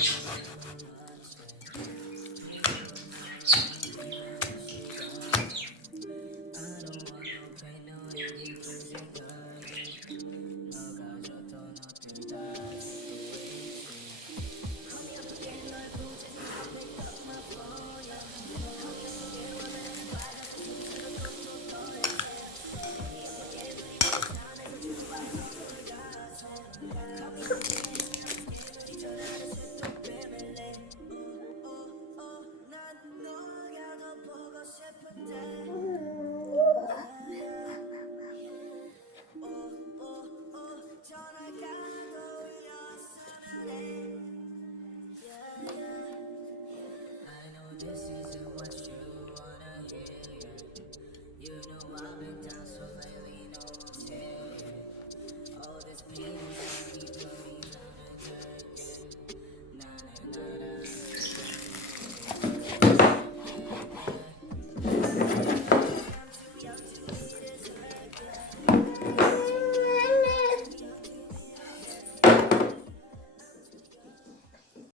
I don't wanna play no games. Dizzy.